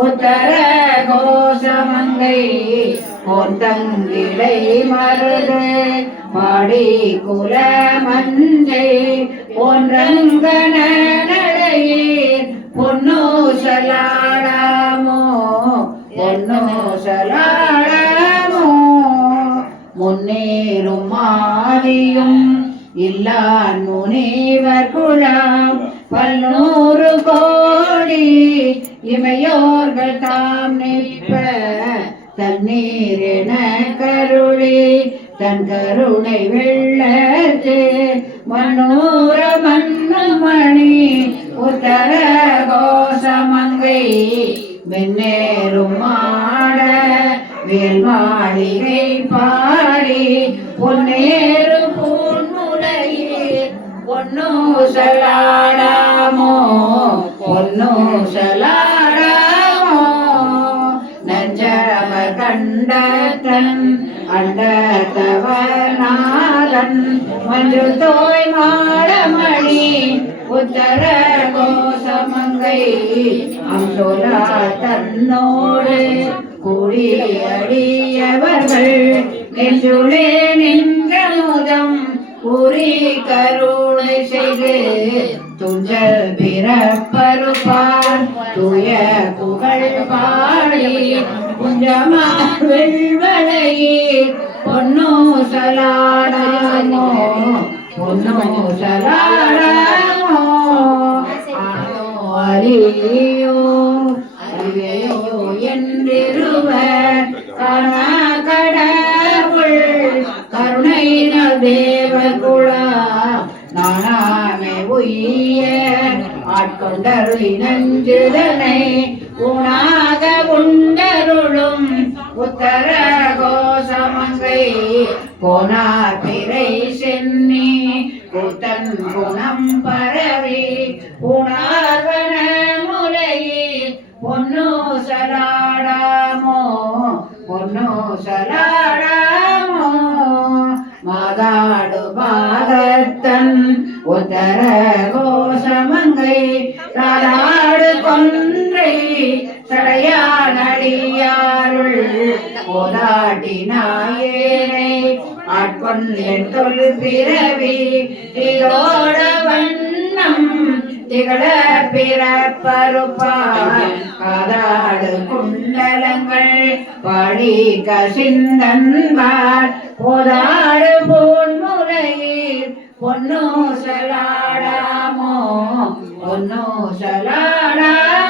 உத்தர கோஷமங்கை பொந்தங்கிளை மருது பாடி குல மஞ்சை போன்றங்கன நடையீர் பொன்னூசலாடாமோ பொன்னூசலாடாமோ முன்னேறும் மாலியும் இல்லான் முனிவர் குழாம் பல்நூறு இமையோர்கள் தாம் நிற்ப தண்ணீரென கருளி தன் கருணை வெள்ளத்து மனோர மன்னமணி உத்தர கோஷமங்கை மென்னேறும் மாட வேல் மாளிகை பாடி பொன்னேறு பூன்முலையே பொன்னு கண்டத்தன் அண்டத்தவநாதன் மஞ்சு தோய் மாடமணி உத்தர கோசமங்கை அம்சோலா தன்னோடு குடியடியவர்கள் நெஞ்சுளே நின்ற முதம் புரி கருணை செய்து துஞ்சல் பிறப்பருப்பான் துய புகழ் பாடி குஞ்சமா வெள்வளையீர் பொன்னோ சலாடாமோ பொன்னோ சலாடாமோ அறியோ அறிவையோ என்றிருவர் காணா கடவுள் கருணையினால் தேவகுலா நானாமே உய்ய ஆட்கொண்டருளி நஞ்சுதனை உணாக உண்டருளும் உத்தர கோசமங்கை போனார் பிறை சென்னி கூத்தன் குணம் பரவி உணார்வன முறையில் பொன்னு சலாடாமோ பொன்னு சலாடாமோ. மாதாடு பாகத்தன் உத்தர கோ போதாட்டி நாயேனை ஆட்கொண்டேன் தொல் பிறவி திரோட வண்ணம் திகழ பிறப்பருப்பார் காதாடு குண்டலங்கள் பாடி கசிந்தன்பார். போதாடு பொன்முறையில் பொன்னோ சலாடாமோ பொன்னோ சலாடாமோ